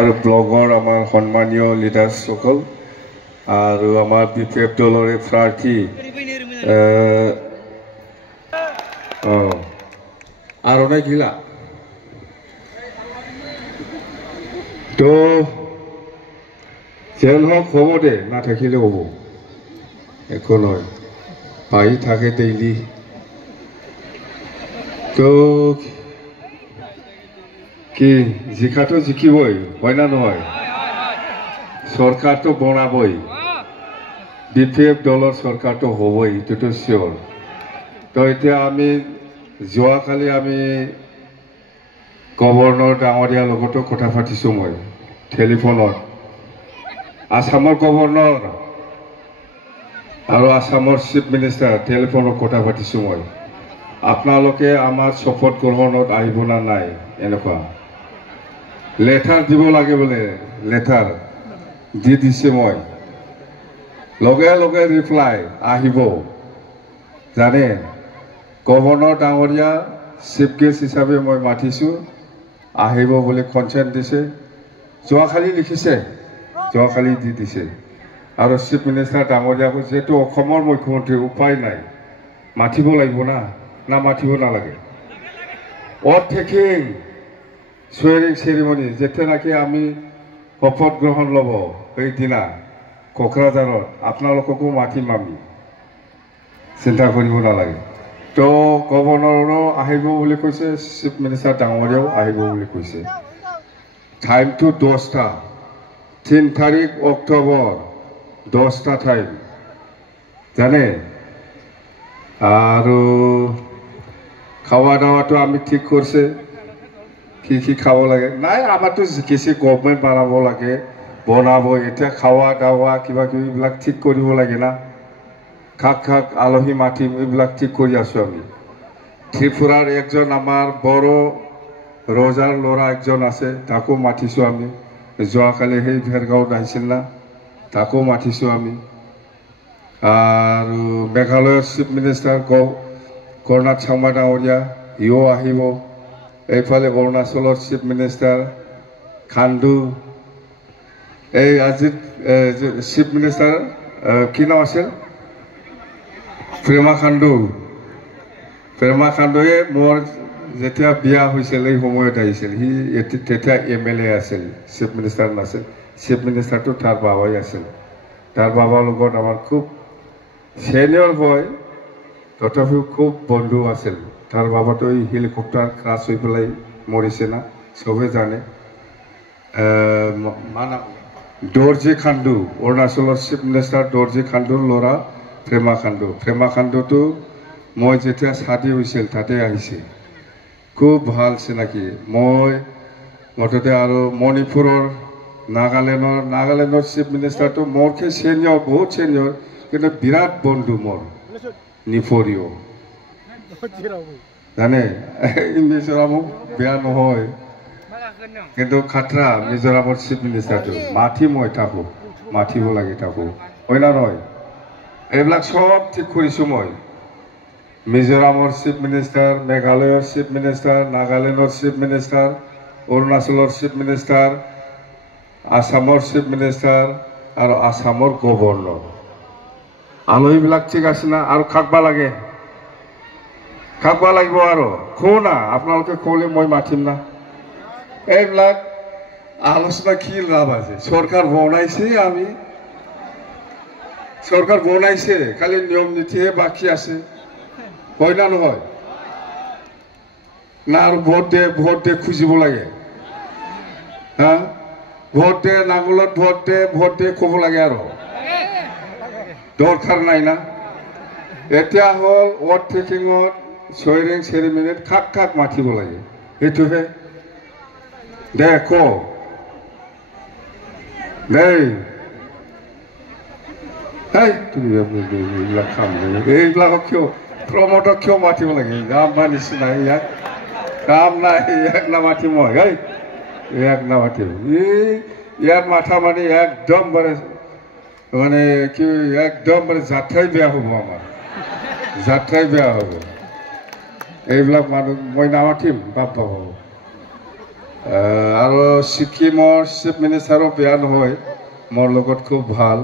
আৰু ব্লগৰ আমাৰ সন্মানীয় লিডাৰসকল আৰু আমাৰ বিপেফ দলৰে প্ৰাৰ্থী আৰণাই গিলা তো যেন হওক হ'ব দে নাথাকিলে হ'ব একো নহয় পাই থাকে ডেইলি তো কি জিকাটো জিকিবই হয় না নহয় সরকারটো বনাবই বিপিএফ দলের সরকারটো হবই এটো শিওর তো এতিয়া আমি যোৱাকালি আমি গভৰ্নৰ ডাঙৰিয়াৰ লগতো কথা পাতিছো মই টেলিফোনত আসামৰ গভৰ্নৰ আৰু আসামৰ চিফ মিনিস্টাৰ টেলিফোনত কথা পাতিছো মই আপোনালোকে আমাৰ শপথ গ্ৰহণত আহিব না নাই এনেকুৱা লেটার দিব লাগে বলে লেটার দি দিছে মই লগে লগে রিপ্লাই আহিব জানে গভর্নর ডাঙরিয়া চিফ গেস্ট হিসাবে মই মাতিছো আহিব বলে কনসেন্ট দিছে যোৱাকালি লিখিছে যোৱাকালি দি দিছে আৰু চিফ মিনিস্টাৰ ডাঙৰিয়াকো যেহেতু অসমৰ মুখ্যমন্ত্ৰী উপায় নাই মাতিব লাগিব না মাতিব নালাগে অৰ টেকিং সুৱেৰিং সেৰিমনি যেতিয়া নাকি আমি শপথ গ্ৰহণ লব এই দিনা কোকৰাঝাৰত আপোনালোককো মাতিম আমি চিন্তা কৰিব নালাগে তো গভৰ্ণৰো আহিব বুলি কৈছে চিফ মিনিষ্টাৰ ডাঙৰীয়াও আহিব বুলি কৈছে টাইমটো 10টা 3 তাৰিখ অক্টোবৰ 10টা টাইম জানে আৰু খাওয়া দাওয়াটো আমি ঠিক কৰছে কি খাব লাগে নাই আমাৰতো জিকিছে গভৰ্নমেন্ট বানাব লাগে বনাব এটা খাওয়া দাওয়া কিবা কিবিলাক ঠিক কৰিব লাগে না খাক আলহী মাতিম এইবিলাক ঠিক কৰি আছো আমি ত্ৰিপুৰাৰ একজন আমাৰ বড় ৰোজাৰ লড়া একজন আছে তাকো মাতিছো আমি যোৱাকালি সেই ভেৰগাঁৱত আহিছিল না তাকো মাতিছো আমি আৰু মেঘালয়ৰ চিফ মিনিষ্টাৰ কৰ্ণাট চাংমা ডাঙৰীয়া ইও আহিব এইফালে অৰুণাচলৰ চিফ মিনিষ্টাৰ খাণ্ডু এই আজি চিফ মিনিষ্টাৰ কি নাম আছিল প্ৰেমা খাণ্ডুৱে মোৰ যেতিয়া বিয়া হৈছিল এই সময়ত আহিছিল সি তেতিয়া MLA আছিল চিফ মিনিষ্টাৰ নাছিল চিফ মিনিষ্টাৰটো তাৰ বাবাই আছিল তাৰ বাবার লগত আমার খুব সিনিয়র হয় তথাপিও খুব বন্ধু আছিল তার বাবা তো এই হেলিকপ্টার ক্রাশ হয়ে পেলাই মরিছে না সবে জানে দর্জি খাণ্ডু অৰুণাচলৰ চিফ মিনিষ্টাৰ দৰ্জি খাণ্ডুৰ ল'ৰা প্ৰেমা খাণ্ডুটো মই যেতিয়া ছাদি হৈছিল তাতে আহিছে খুব ভাল চিনাকি মই মুঠতে আৰু মণিপুৰৰ নাগালেণ্ডৰ চিফ মিনিষ্টাৰটো মোৰকে সিনিয়ৰ বহুত সিনিয়ৰ কিন্তু বিৰাট বন্ধু মোৰ নিফৰিও জানে মিজোৰামো বেয়া নহয় কিন্তু খাটৰা মিজোৰামৰ চিফ মিনিষ্টাৰটো মাতিব লাগে তাকো হয় না নহয় এইবিলাক সব ঠিক কৰিছো মই মিজোৰামৰ চিফ মিনিষ্টাৰ মেঘালয়ৰ চিফ মিনিষ্টাৰ নাগালেণ্ডৰ চিফ মিনিষ্টাৰ অৰুণাচলৰ চিফ মিনিষ্টাৰ আসামৰ চিফ মিনিষ্টাৰ আৰু আসামৰ গভৰ্ণৰ আলহীবিলাক ঠিক আছে না আৰু খাকবা লাগিব আৰু খোৱা না আপোনালোকে ক'লে মই মাতিম না এইবিলাক আলোচনা কি লাভ আছে সরকার বনাইছে খালি নিয়ম নীতিহে বাকি আছে হয় না নহয় না আৰু ভোট দে খুজিব লাগে হা ভোট দে নাঙলত ভোট দে ক'ব লাগে আৰু দৰকাৰ নাই না এতিয়া হ'ল ওয়াৰ্ড টেকিঙত সুৱেৰিং সেৰিমনিত খাক মাতিব লাগে এইটোহে দে দেই তুমি এইবিলাক কাম এইবিলাকক কিয় প্ৰমোদক কিয় মাতিব লাগে যাম বা নিচিনা ইয়াক কাম নাই ইয়াক নামাতিম মই ইয়াক নামাতিম ইয়াত মাথা মানি একদম মানে কি একদম যাত্ৰাই বেয়া হ'ব আমাৰ যাত্ৰাই বেয়া হ'ব এইবিলাক মানুহ মই নামাতিম বাপ আৰু ছিকিমৰ চিফ মিনিষ্টাৰো বেয়া নহয়, মোৰ লগত খুব ভাল।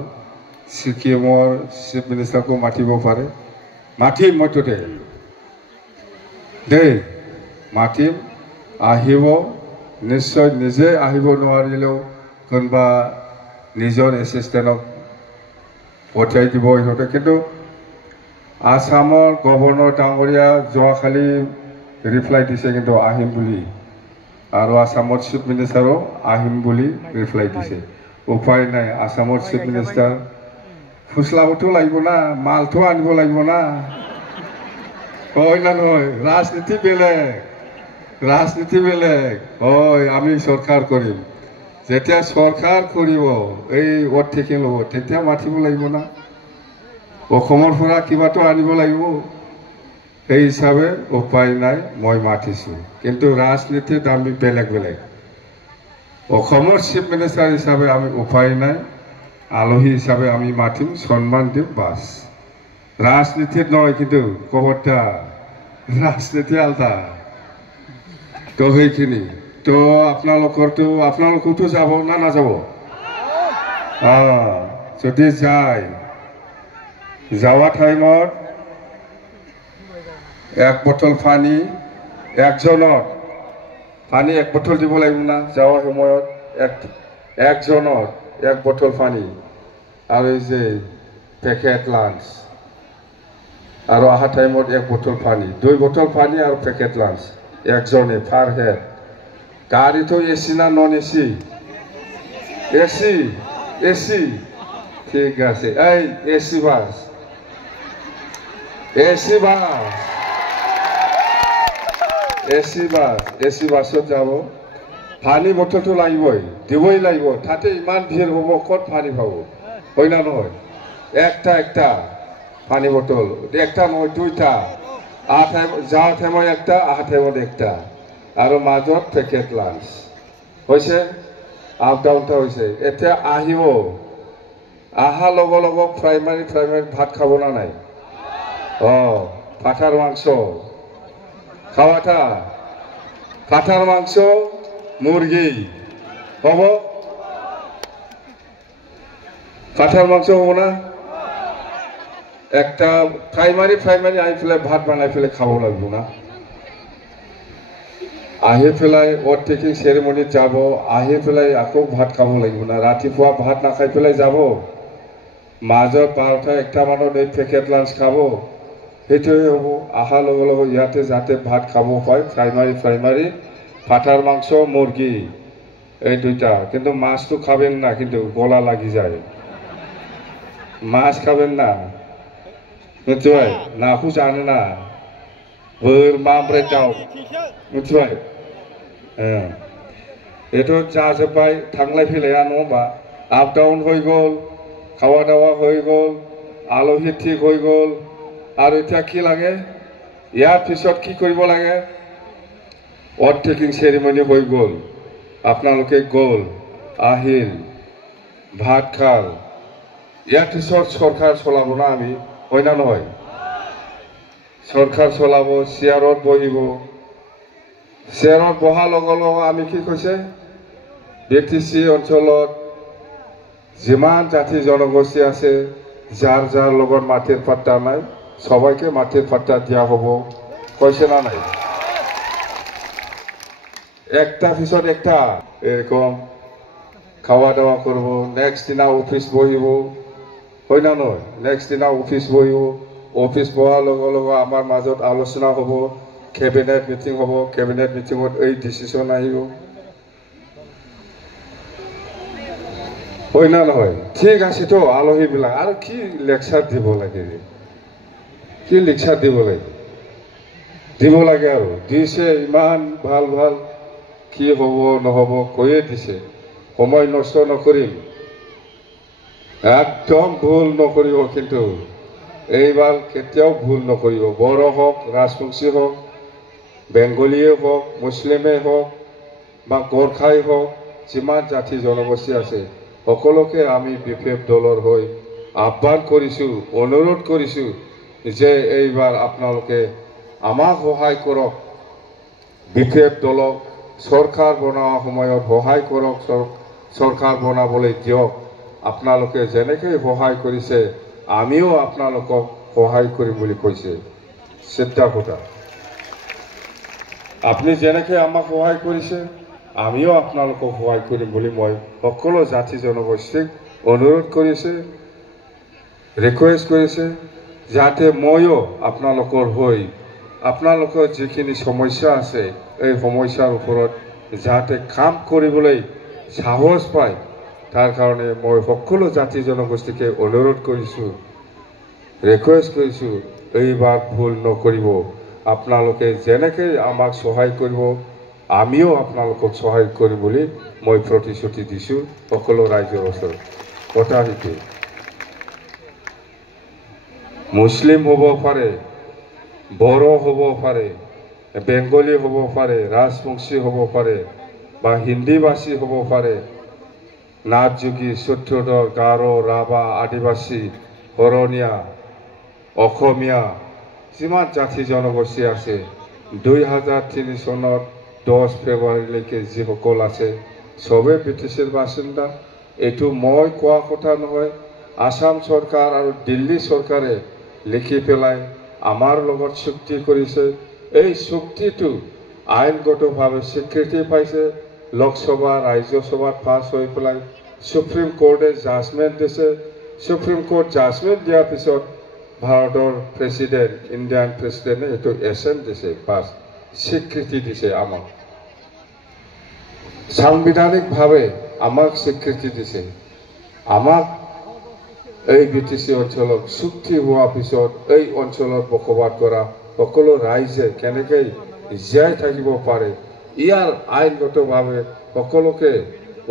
ছিকিমৰ চিফ মিনিষ্টাৰকো মাতিব পাৰে, মাতিম মই তোতে দেই, মাতিম, আহিব নিশ্চয়। নিজে আহিব নোৱাৰিলেও কোনোবা নিজৰ এছিষ্টেণ্টক পঠিয়াই দিব ইহঁতে। কিন্তু আসামৰ গভৰ্ণৰ ডাঙৰীয়া যোৱাকালি ৰিপ্লাই দিছে কিন্তু আহিম বুলি, আৰু আসামৰ চিফ মিনিষ্টাৰো আহিম বুলি ৰিপ্লাই দিছে। উপায় নাই, আসামৰ চিফ মিনিষ্টাৰ ফুচলাবতো লাগিব না, মালটো আনিব লাগিব না, হয় না নহয়? ৰাজনীতি বেলেগ, ৰাজনীতি বেলেগ। হয়, আমি চৰকাৰ কৰিম, যেতিয়া চৰকাৰ কৰিব এই অত ঠেকি ল'ব তেতিয়া মাতিব লাগিব না, অসমৰ পৰা কিবাটো আনিব লাগিব। সেই হিচাপে উপায় নাই, মই মাতিছোঁ। কিন্তু ৰাজনীতিত আমি বেলেগ বেলেগ। অসমৰ চিফ মিনিষ্টাৰ হিচাপে আমি উপায় নাই, আলহী হিচাপে আমি মাতিম, সন্মান দিম, বাছ। ৰাজনীতিত নহয় কিন্তু কবতা, ৰাজনীতি আলদা। তো সেইখিনি তো আপোনালোকতো যাব না নাযাব? যদি যায়, যাওয়া টাইমত 1 বটল পানী, একজনত পানী 1 বটল দিব লাগিব না, যাওয়ার সময়ত একজনত 1 বটল পানী, আৰু এই যে পেকেট লাঞ্চ, আৰু অহা টাইমত 1 বটল পানী, 2 বটল পানী আৰু পেকেট লাঞ্চ একজনে পার হেড। গাড়ি তো এসি না নন এসি? এসি, এসি, ঠিক আছে। এই AC bus, AC bus, AC bus, AC বাছত যাব। পানী বটলটো লাগিবই, দিবই লাগিব। তাতে ইমান ভিৰ হ'ব, ক'ত পানী পাব, হয় না নহয়? একটা পানী বটল, একটা নহয় 2টা, যাওয়ার টাইমত একটা, আহা টাইমত একটা, আৰু মাজত পেকেট লাঞ্চ হৈছে। আপ ডাউনটা হৈছে। এতিয়া আহিব, আহা লগে লগে প্ৰাইমাৰী ভাত খাব না নাই? পাঠার মাংস খাওয়াটা, পাঠার মাংস, মুরগি হব, পাঠার মাংস হব না? একটা প্রাইমারি আহি পেলাই ভাত বানাই পেলাই খাব লাগব না? আহি পেলাই ওট টেকিং সেরেমনিত যাব, আহি পেলাই আকৌ ভাত খাব লাগিব না? ৰাতিপুৱা ভাত নাখাই পেলাই যাব, মাজত 12টা-1টা মানত এই পেকেট লাঞ্চ খাব, সেইটোৱে হ'ব। আহা লগে লগে ইয়াতে যাতে ভাত খাব পায়, প্রাইমারি পাঠার মাংস, মুরগি, এই 2টা। কিন্তু মাছটো খাবেন না, কিন্তু গলা লাগি যায়। মাছ খাবেন না, मिथिबाय? नाखौ जानो ना, बोरमा ओमफ्राय दाउ, मिथिबाय? एथ' जाजोब्बाय थांलाय फैलाया, नङा होमबा? आप डाउन হৈ গ'ল, খাওয়া দাওয়া হৈ গ'ল, আলহী ঠিক হৈ গ'ল, আৰু এতিয়া কি লাগে? ইয়াৰ পিছত কি কৰিব লাগে? ওট টেকিং সেৰিমনি হৈ গ'ল, আপোনালোকে গ'ল, আহিল, ভাত খাল, ইয়াৰ পিছত চৰকাৰ চলাব না আমি, হয় না নহয়? চৰকাৰ চলাব, চেয়াৰত বহিব। চেয়াৰত বহাৰ লগে লগে আমি কি কৈছে? বিটিচি অঞ্চলত যিমান জাতি জনগোষ্ঠী আছে, যাৰ যাৰ লগত মাটিৰ পাট্টা নাই, সবাইকে মাটির পাট্টা দিয়া হব, কৈছে না নাই? একটা পিছত একটা এরকম খাওয়া দাওয়া করব, নেক্সট দিনা অফিস বহিব, হয় না নয়? নেক্সট দিনা অফিস বহিব, অফিস বহাৰ লগে লগে আমাৰ মাজত আলোচনা হব, কেবিনেট মিটিং হব, কেবিনেট মিটিঙত এই ডিসিশন আহিব, হয় না নহয়? ঠিক আছে তো আলহীবিলাক আৰু কি লেকচাৰ দিব লাগে? কি লেকচাৰ দিব লাগে? আৰু দিছে ইমান ভাল ভাল, কি হব নহব কৈয়ে দিছে। সময় নষ্ট নকৰিম, একদম ভুল নকৰিব। কিন্তু এইবাৰ কেতিয়াও ভুল নকৰিব। বড়ো হওক, ৰাজবংশী হওক, বেংগলীয়ে হওক, মুছলিমেই হওক বা গোৰ্খাই হওক, যিমান জাতি জনগোষ্ঠী আছে সকলোকে আমি বিপিএফ দলৰ হৈ আহ্বান কৰিছোঁ, অনুৰোধ কৰিছোঁ যে এইবাৰ আপোনালোকে আমাক সহায় কৰক, বিপিএফ দলক চৰকাৰ বনোৱা সময়ত সহায় কৰক, চৰকাৰ বনাবলৈ দিয়ক। আপোনালোকে যেনেকৈ সহায় কৰিছে আমিও আপোনালোকক সহায় কৰিম বুলি কৈছে। চিন্তা কথা, আপুনি যেনেকৈ আমাক সহায় কৰিছে আমিও আপোনালোকক সহায় কৰিম বুলি মই সকলো জাতি জনগোষ্ঠীক অনুৰোধ কৰিছে, ৰিকুৱেষ্ট কৰিছে, যাতে ময়ো আপোনালোকৰ হৈ আপোনালোকৰ যিখিনি সমস্যা আছে এই সমস্যাৰ ওপৰত যাতে কাম কৰিবলৈ সাহস পায়, তাৰ কাৰণে মই সকলো জাতি জনগোষ্ঠীকে অনুৰোধ কৰিছোঁ, ৰিকুৱেষ্ট কৰিছোঁ, এইবাৰ ভুল নকৰিব। আপোনালোকে যেনেকৈ আমাক সহায় কৰিব আমিও আপোনালোকক সহায় কৰিম বুলি মই প্ৰতিশ্ৰুতি দিছোঁ সকলো ৰাইজৰ ওচৰত। কথা সেইটোৱে, মুছলিম হ'ব পাৰে, বড়ো হ'ব পাৰে, বেংগলী হ'ব পাৰে, ৰাজবংশী হ'ব পাৰে বা হিন্দীভাষী হ'ব পাৰে, নাথযোগী, সূত্ৰধৰ, গাৰো, ৰাভা, আদিবাসী, শৰণীয়া, অসমীয়া, যিমান জাতি জনগোষ্ঠী আছে 2003 চনত 10 ফেব্ৰুৱাৰীলৈকে যিসকল আছে চবেই ব্ৰিটিছৰ বাসিন্দা। এইটো মই কোৱা কথা নহয়, আসাম চৰকাৰ আৰু দিল্লী চৰকাৰে লিখি পেলাই আমাৰ লগত চুক্তি কৰিছে। এই চুক্তিটো আইনগতভাৱে স্বীকৃতি পাইছে। লোকসভা, ৰাজ্যসভাত পাছ হৈ পেলাই সুপ্ৰিম কোৰ্টে জাজমেণ্ট দিছে। সুপ্ৰিম কোৰ্ট জাজমেণ্ট দিয়াৰ পিছত ভাৰতৰ প্ৰেচিডেণ্ট, ইণ্ডিয়ান প্ৰেচিডেণ্টে এইটো এছেণ্ট দিছে, পাছ স্বীকৃতি দিছে আমাক, সাংবিধানিকভাৱে আমাক স্বীকৃতি দিছে। আমাক এই BTC অঞ্চলত চুক্তি হোৱাৰ পিছত এই অঞ্চলত বসবাস কৰা সকলো ৰাইজে কেনেকৈ জীয়াই থাকিব পাৰে, ইয়াৰ আইনগতভাৱে সকলোকে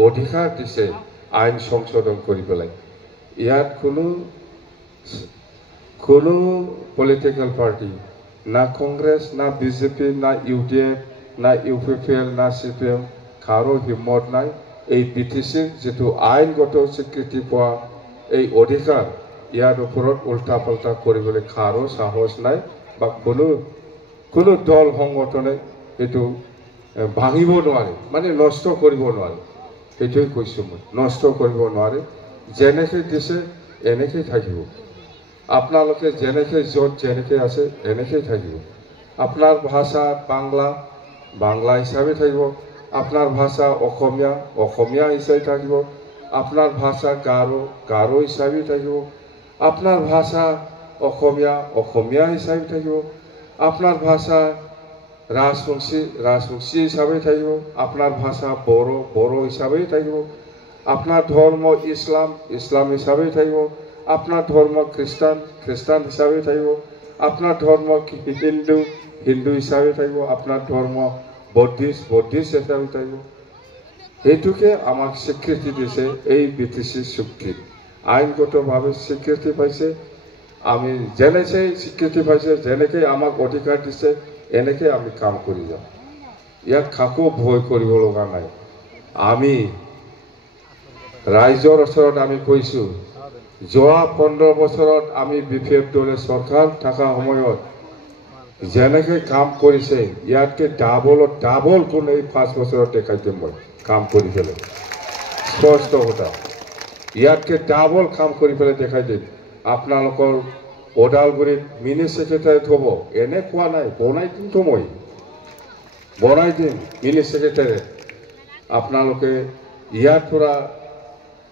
অধিকাৰ দিছে আইন সংশোধন কৰি পেলাই। ইয়াত কোনো পলিটিক্যাল পার্টি, না কংগ্রেস, না বিজেপি, না UDF, না UPPL, না CPM কারো হিম্মত নাই এই BTCৰ যেটো আইনগত স্বীকৃতি পোৱা এই অধিকাৰ ইয়াৰ ওপৰত উল্টা পাল্টা কৰিবলৈ কাৰো সাহস নাই বা কোনো দল সংগঠনে এইটো ভাঙিব নোৱাৰে, মানে নষ্ট কৰিব নোৱাৰে। সেইটোৱে কৈছোঁ মই, নষ্ট কৰিব নোৱাৰে। যেনেকৈ দিছে এনেকৈ থাকিব। আপোনালোকে যেনেকৈ য'ত যেনেকৈ আছে এনেকৈ থাকিব। আপোনাৰ ভাষা বাংলা হিচাপে থাকিব, আপনাৰ ভাষা অসমীয়া হিসাবে থাকিব, আপনাৰ ভাষা গাৰো হিসাবে থাকিব, আপনার ভাষা অসমীয়া হিসাবে থাকিব, আপনার ভাষা রাজবংশী হিসাবে থাকিব, আপনার ভাষা বড়ো হিসাবে থাকিব, আপনার ধর্ম ইসলাম হিসাবে থাকিব, আপনার ধর্ম খ্রিস্টান হিসাবে থাকিব, আপনার ধর্ম হিন্দু হিসাবে থাকিব, আপনার ধর্ম বৌদ্ধিষ্ট হিসাবে থাকিব। এইটোকে আমাক স্বীকৃতি দিছে এই BTC চুক্তিত, আইনগতভাৱে স্বীকৃতি পাইছে। আমি যেনেকৈ স্বীকৃতি পাইছে, যেনেকৈ আমাক অধিকাৰ দিছে এনেকৈ আমি কাম কৰি যাম। ইয়াক কাকো ভয় কৰিব লগা নাই। আমি ৰাইজৰ ওচৰত আমি কৈছোঁ, যোৱা 15 বছৰত আমি BPF দলে চৰকাৰ থকা সময়ত যেনেকৈ কাম কৰিছে ইয়াতকৈ ডাবল কোন এই 5 বছৰত দেখাই দিম মই কাম কৰি পেলাই, স্পষ্ট কথা। ইয়াতকৈ ডাবল কাম কৰি পেলাই দেখাই দিম। আপোনালোকৰ ওদালগুৰিত মিনি সেক্ৰেটাৰিয়েট হ'ব এনে কোৱা নাই, বনাই দিমতো মই, বনাই দিম মিনি সেক্ৰেটাৰিয়েট। আপোনালোকে ইয়াৰ পৰা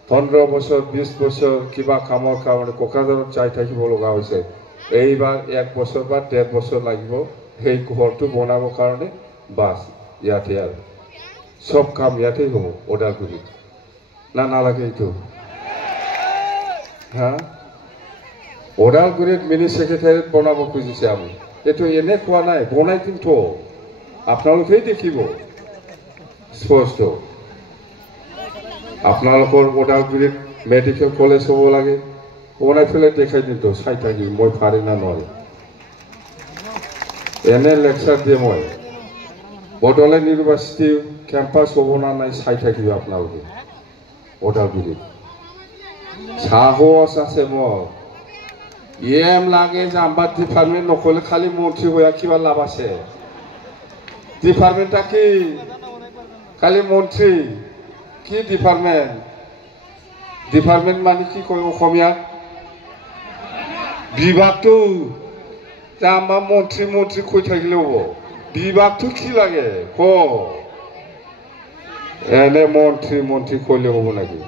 15 বছৰ 20 বছৰ কিবা কামৰ কাৰণে কোকৰাঝাৰত যাই থাকিব লগা হৈছে। এইবাৰ 1 বছৰ বা 1.5 বছৰ লাগিব সেই ঘৰটো বনাবৰ কাৰণে। বাছ ইয়াতে আৰু সব কাম ইয়াতেই হ'ব ওদালগুৰিত, না নালাগে এইটো? হা, ওদালগুৰিত মিনি সেক্ৰেটাৰিয়েট বনাব খুজিছে আমি, এইটো এনে কোৱা নাই, বনাই দিমতো, আপোনালোকেই দেখিব স্পষ্ট। আপোনালোকৰ ওদালগুৰিত মেডিকেল কলেজ হ'ব লাগে, বনাই পেলাই দেখাই দিমতো, চাই থাকিম মই পাৰি না নোৱাৰি। এনে লেকচাৰ দিয়ে মই, বড়োলেণ্ড ইউনিভাৰ্চিটি কেম্পাছ হ'ব না নাই চাই থাকিব আপোনালোকে। ওদালগুৰিত সাহস আছে মোৰ, লাগে যে আমার ডিপার্টমেন্ট নকলে খালি মন্ত্রী হয়ে কিবা লাভ আছে? ডিপার্টমেন্টটা কি খালি মন্ত্রী কি ডিপার্টমেন্ট ডিপার্টমেন্ট মানে কি কয় অসমীয়া বিভাগটো যা আমাৰ মন্ত্ৰী মন্ত্ৰী কৈ থাকিলে হ'ব বিভাগটো কি লাগে ক এনে মন্ত্ৰী মন্ত্ৰী কইলে হ'ব নেকি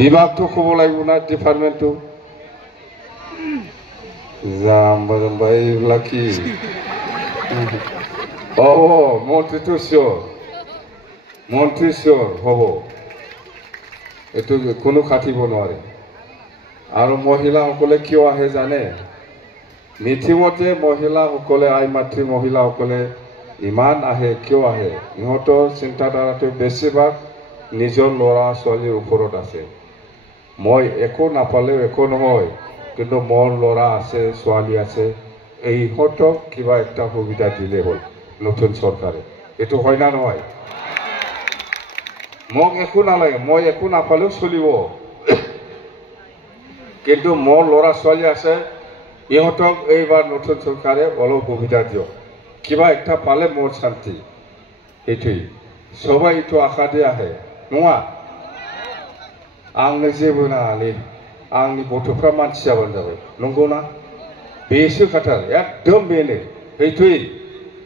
বিভাগটো ক'ব লাগিব না ডিপাৰ্টমেণ্টটো জাম্বা জাম্বা এইবিলাক কি মন্ত্ৰীটো চিয়ৰ হ'ব এইটো কোনো কাটিব নোৱাৰে আৰু মহিলাসকলে কিয় আহে জানে মিথিমতে মহিলাসকলে আই মাতৃ মহিলাসকলে ইমান আহে কিয় আহে ইহঁতৰ চিন্তাধাৰাটো বেছিভাগ নিজৰ ল'ৰা ছোৱালীৰ ওপৰত আছে মই একো নাপালেও একো নহয় কিন্তু মোৰ ল'ৰা আছে ছোৱালী আছে ইহঁতক কিবা একটা সুবিধা দিলে হ'ল নতুন চৰকাৰে এইটো হয় না নহয় মোক একো নালাগে মই একো নাপালেও চলিব কিন্তু মোৰ ল'ৰা ছোৱালী আছে ইহঁতক এইবাৰ নতুন চৰকাৰে অলপ সুবিধা দিয়ক কিবা একটা পালে মোৰ শান্তি এইটোৱেই সবাই এইটো আশা দি আহে नङा आंनो जेबो नाङालै आंनि गथ'फ्रा मानसि जाबानो जाबाय नंगौना बेसो खाथार एकदम बेनो সেইটোৱেই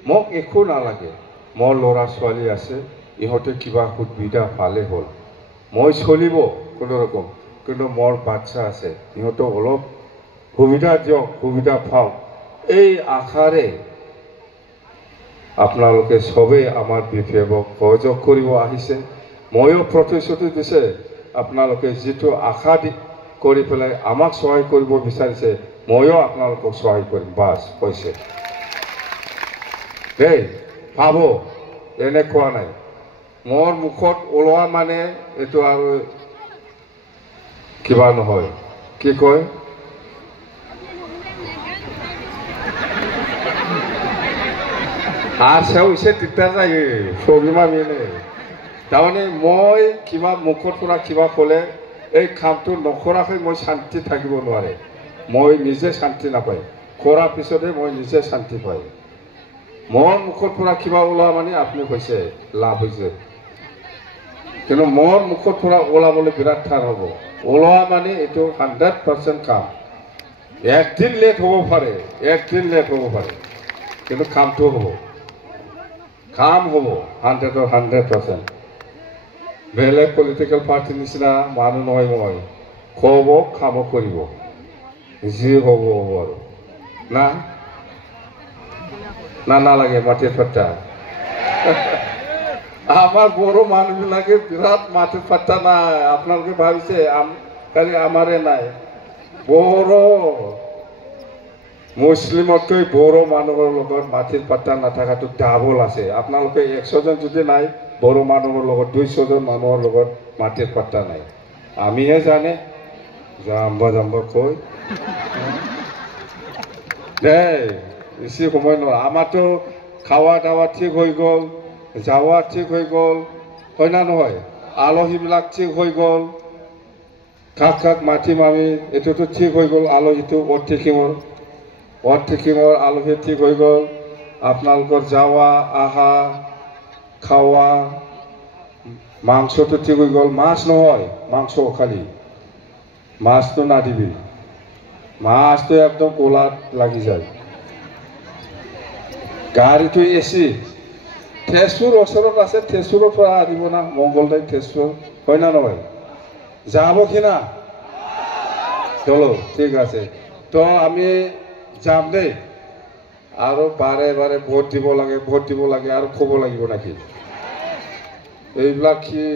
মোক একো নালাগে মোৰ ল'ৰা ছোৱালী আছে ইহঁতে কিবা সুবিধা পালে হ'ল মই চলিব কোনো ৰকম কিন্তু মোৰ বাচ্চা আছে ইহঁতক অলপ সুবিধা দিয়ক সুবিধা পাওক এই আশাৰে আপোনালোকে সবেই আমাৰ বিফেবক সহযোগ কৰিব আহিছে ময়ো প্ৰতিশ্ৰুতি দিছে আপোনালোকে যিটো আশা কৰি পেলাই আমাক সহায় কৰিব বিচাৰিছে ময়ো আপোনালোকক সহায় কৰিম বাছ কৈছে দেই পাব এনে কোৱা নাই মোৰ মুখত ওলোৱা মানে এইটো আৰু কিবা নহয় কি কয় আৰ সেও এসে দিগদাৰ যায় প্ৰব্লেমা বেনে তাৰমানে মই কিবা মুখৰ পৰা কিবা ক'লে এই কামটো নকৰাকৈ মই শান্তি থাকিব নোৱাৰে মই নিজে শান্তি নাপায় কৰাৰ পিছতে মই নিজে শান্তি পায় মোৰ মুখৰ পৰা কিবা ওলোৱা মানে আপুনি কৈছে লাভ হৈছে কিন্তু মোৰ মুখৰ পৰা ওলাবলৈ বিৰাট টান হ'ব ওলোৱা মানে এইটো 100% কাম একদিন লেট হ'ব পাৰে কিন্তু কামটো হ'ব কাম হ'ব 100% বেলেগ পলিটিক্যাল পাৰ্টিৰ নিচিনা মানুহ নহয় মই ক'ব কাম কৰিব যি হ'ব আৰু না না নালাগে মাটিৰ পাত্তা আমাৰ বড়ো মানুহবিলাকে বিৰাট মাটিৰ পাত্তা নাই আপোনালোকে ভাবিছে খালি আমাৰে নাই বড়ো মুছলিমতকৈ বড়ো মানুহৰ লগত মাটিৰ পাত্তা নাথাকাটো ডাবল আছে আপোনালোকে 100 জন যদি নাই বড়ো মানুহৰ লগত 200 জন মানুহৰ লগত মাটিৰ পাত্তা নাই আমিহে জানে জাম্বা কৈ দেই বেছি সময় নহয় আমাৰতো খাৱা দাৱা ঠিক হৈ গ'ল যাৱা ঠিক হৈ গ'ল হয় না নহয় আলহীবিলাক ঠিক হৈ গ'ল কাক মাতিম আমি এইটোতো ঠিক হৈ গ'ল আলহীটো অৰ্থিকিঙৰ আলহী ঠিক হৈ গ'ল আপোনালোকৰ যাৱা আহা খাওয়া মাংসটো ঠিক হৈ গ'ল মাছ নহয় মাংস খালি মাছটো নাদিবি মাছটো একদম কোলাত লাগি যায় গাড়ীটো এচি তেজপুৰ ওচৰত আছে তেজপুৰৰ পৰা আনিব না মংগলদৈ তেজপুৰ হয় না নহয় যাব কিনা চলো ঠিক আছে তো আমি যাম দেই আৰু বাৰে বাৰে ভোট দিব লাগে আৰু ক'ব লাগিব নাকি এইবিলাক কি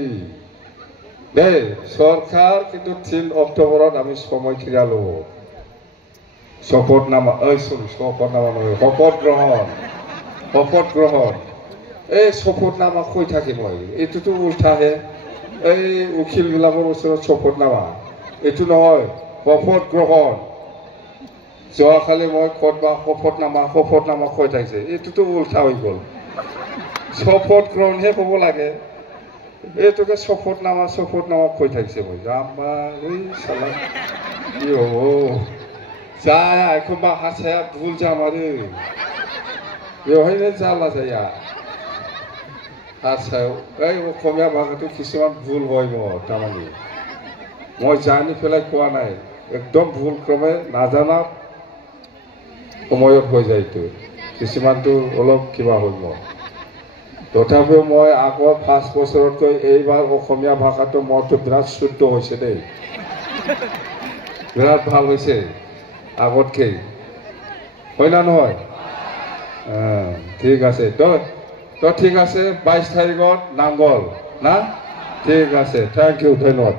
দেই চৰকাৰ কিন্তু 3 অক্টোবৰত আমি সময় ক্ৰিয়া ল'ব শপতনামা শপতনামা নহয় শপত গ্ৰহণ এই শপতনামা কৈ থাকিম মই এইটোতো উল্টাহে এই উকিলবিলাকৰ ওচৰত শপতনামা এইটো নহয় শপত গ্ৰহণ যোৱাকালি মই ক'তবা শপতনামা কৈ থাকিছে এইটোতো উল্টা হৈ গ'ল শপত গ্ৰহণহে ক'ব লাগে এইটোকে শপতনামা কৈ থাকিছে মই যাম্বা এই চালা কি হ'ব যায় এখনবা হাসায়া ভুল যাম आरो बेवहायनो जाला जाया আচ্ছা এই অসমীয়া ভাষাটো কিছুমান ভুল হয় মোৰ তাৰমানে মই জানি পেলাই কোৱা নাই একদম ভুল ক্ৰমে নাজানা সময়ত হৈ যায় এইটো কিছুমানটো অলপ কিবা হয় মোৰ তথাপিও মই আগৰ 5 বছৰতকৈ এইবাৰ অসমীয়া ভাষাটো মোৰটো বিৰাট শুদ্ধ হৈছে দেই বিৰাট ভাল হৈছে আগতকৈ হয় না নহয় ঠিক আছে তো ঠিক আছে 22 তাৰিখত নামগল না ঠিক আছে থ্যাংক ইউ ধন্যবাদ